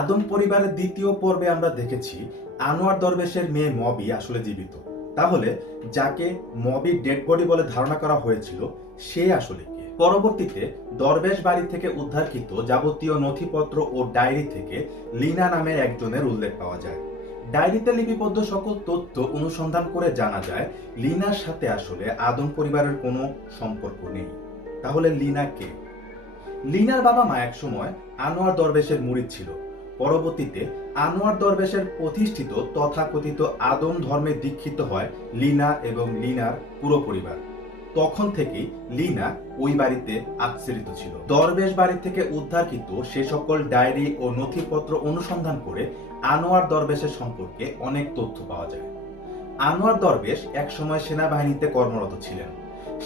আদম পরিবারের দ্বিতীয় পর্বে আমরা দেখেছি আনোয়ার দরবেশের মেয়ে মবি আসলে জীবিত। তাহলে যাকে মবির ডেড বডি বলে ধারণা করা হয়েছিল সে আসলে কে? পরবর্তীতে দরবেশ বাড়ি থেকে উদ্ধারকৃত যাবতীয় নথিপত্র ও ডায়েরি থেকে লিনা নামের একজনের উল্লেখ পাওয়া যায়। ডায়েরিতে লিপিবদ্ধ সকল তথ্য অনুসন্ধান করে জানা যায় লিনার সাথে আসলে আদম পরিবারের কোনো সম্পর্ক নেই। তাহলে লিনা কে? লিনার বাবা মা একসময় আনোয়ার দরবেশের মুরিদ ছিল। পরবর্তীতে আনোয়ার দরবেশের প্রতিষ্ঠিত তথাকথিত আদম ধর্মে দীক্ষিত হয় লিনা এবং লিনার পুরো পরিবার। তখন থেকেই লিনা ওই বাড়িতে আশ্রিত ছিল। দরবেশ বাড়ি থেকে উদ্ধারকৃত সে সকল ডায়েরি ও নথিপত্র অনুসন্ধান করে আনোয়ার দরবেশের সম্পর্কে অনেক তথ্য পাওয়া যায়। আনোয়ার দরবেশ একসময় সেনাবাহিনীতে কর্মরত ছিলেন।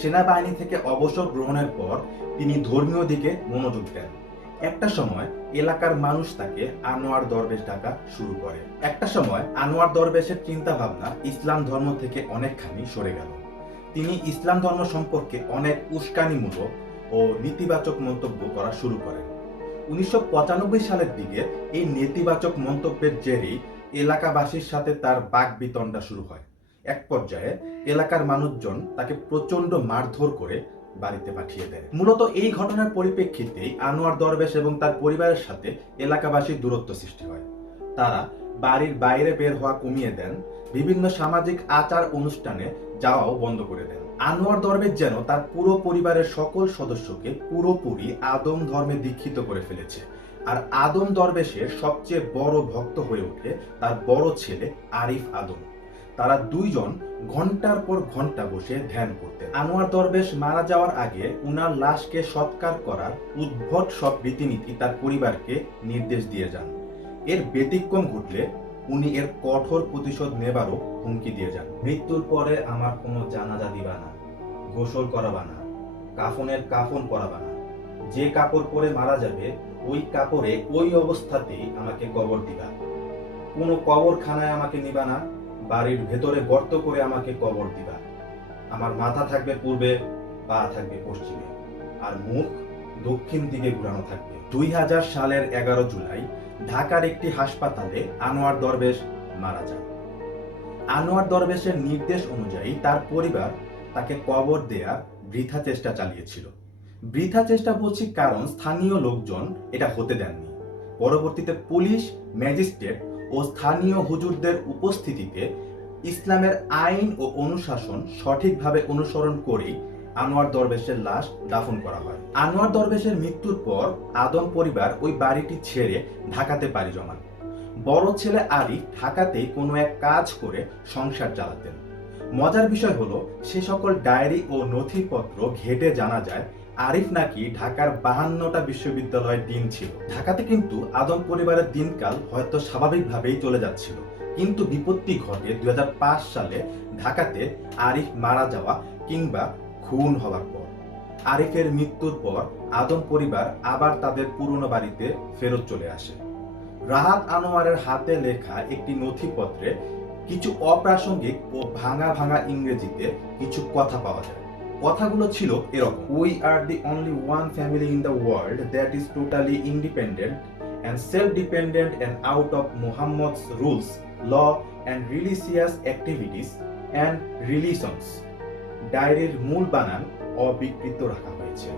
সেনাবাহিনী থেকে অবসর গ্রহণের পর তিনি ধর্মীয় দিকে মনোযোগ দেন। একটা সময় এলাকার মানুষ তাকে আনোয়ার দরবেশ ডাকা শুরু করে। একটা সময় আনোয়ার দরবেশের চিন্তা ভাবনা ইসলাম ধর্ম থেকে অনেকখানি সরে গেল। তিনি ইসলাম ধর্ম সম্পর্কে অনেক উস্কানিমূলক ও নেতিবাচক মন্তব্য করা শুরু করেন। 1995 সালের দিকে এই নেতিবাচক মন্তব্যের জেরেই এলাকাবাসীর সাথে তার বাকবিতণ্ডা শুরু হয়। এক পর্যায়ে এলাকার মানুষজন তাকে প্রচন্ড মারধর করে বাড়িতে পাঠিয়ে দেয়। মূলত এই ঘটনার পরিপ্রেক্ষিতেই আনোয়ার দরবেশ এবং তার পরিবারের সাথে এলাকাবাসীর দূরত্ব সৃষ্টি হয়। তারা বাড়ির বাইরে বের হওয়া কমিয়ে দেন, বিভিন্ন সামাজিক আচার অনুষ্ঠানে যাওয়াও বন্ধ করে দেন। আনোয়ার দরবেশ যেন তার পুরো পরিবারের সকল সদস্যকে পুরোপুরি আদম ধর্মে দীক্ষিত করে ফেলেছে। আর আদম দরবেশের সবচেয়ে বড় ভক্ত হয়ে ওঠে তার বড় ছেলে আরিফ আদম। তারা দুইজন ঘন্টার পর ঘন্টা বসে ধ্যান করতেন। আনোয়ার দরবেশ মারা যাওয়ার আগে উনার লাশকে সৎকার করার উদ্ভট সব রীতিনীতি তার পরিবারকে নির্দেশ দিয়ে যান। এর ব্যতিক্রম ঘটলে উনি এর কঠোর প্রতিশোধ নেবারও হুমকি দিয়ে যান। মৃত্যুর পরে আমার কোনো জানাজা দিবা না, গোসল করাবা না, কাফনের কাফন পরাবা না। যে কাপড় পরে মারা যাবে ওই কাপড়ে ওই অবস্থাতেই আমাকে কবর দিবা। কোনো কবরখানায় আমাকে নিবা না, বাড়ির ভেতরে গর্ত করে আমাকে কবর দিবা। আমার মাথা থাকবে পূর্বে, পা থাকবে পশ্চিমে, আর মুখ দক্ষিণ দিকে ঘুরানো থাকবে। 2000 সালের 11 জুলাই ঢাকার একটি হাসপাতালে আনোয়ার দরবেশ মারা যান। আনোয়ার দরবেশের নির্দেশ অনুযায়ী তার পরিবার তাকে কবর দেয়া বৃথা চেষ্টা চালিয়েছিল। বৃথা চেষ্টা বলছি কারণ স্থানীয় লোকজন এটা হতে দেননি। পরবর্তীতে পুলিশ, ম্যাজিস্ট্রেট ও স্থানীয় হুজুরদের উপস্থিতিতে ইসলামের আইন ও অনুশাসন সঠিকভাবে অনুসরণ করেই আনোয়ার দরবেশের লাশ দাফন করা হয়। আনোয়ার দরবেশের মৃত্যুর পর আদম পরিবার ওই বাড়িটি ছেড়ে ঢাকাতে পাড়ি জমান। বড় ছেলে আরিফ ঢাকাতেই কোনো এক কাজ করে সংসার চালাতেন। মজার বিষয় হলো সে সকল ডায়েরি ও নথিপত্র ঘেটে জানা যায় আরিফ নাকি ঢাকার 52টা বিশ্ববিদ্যালয়ের ডিন ছিল। ঢাকাতে কিন্তু আদম পরিবারের দিনকাল হয়তো স্বাভাবিকভাবেই চলে যাচ্ছিল, কিন্তু বিপত্তি ঘটে 2005 সালে ঢাকাতে আরিফ মারা যাওয়া কিংবা খুন হওয়ার পর। আরিফের মৃত্যুর পর আদম পরিবার আবার তাদের পুরনো বাড়িতে ফেরত চলে আসে। রাহাত আনোয়ারের হাতে লেখা একটি নথিপত্রে কিছু অপ্রাসঙ্গিক ও ভাঙা ভাঙা ইংরেজিতে কিছু কথা পাওয়া যায়। কথাগুলো ছিল এরকম: we are the only one family in the world that is totally independent and self-dependent and out of Muhammad's rules, law and religious activities and religions. ডায়েরির মূল বানান অবিকৃত রাখা হয়েছে।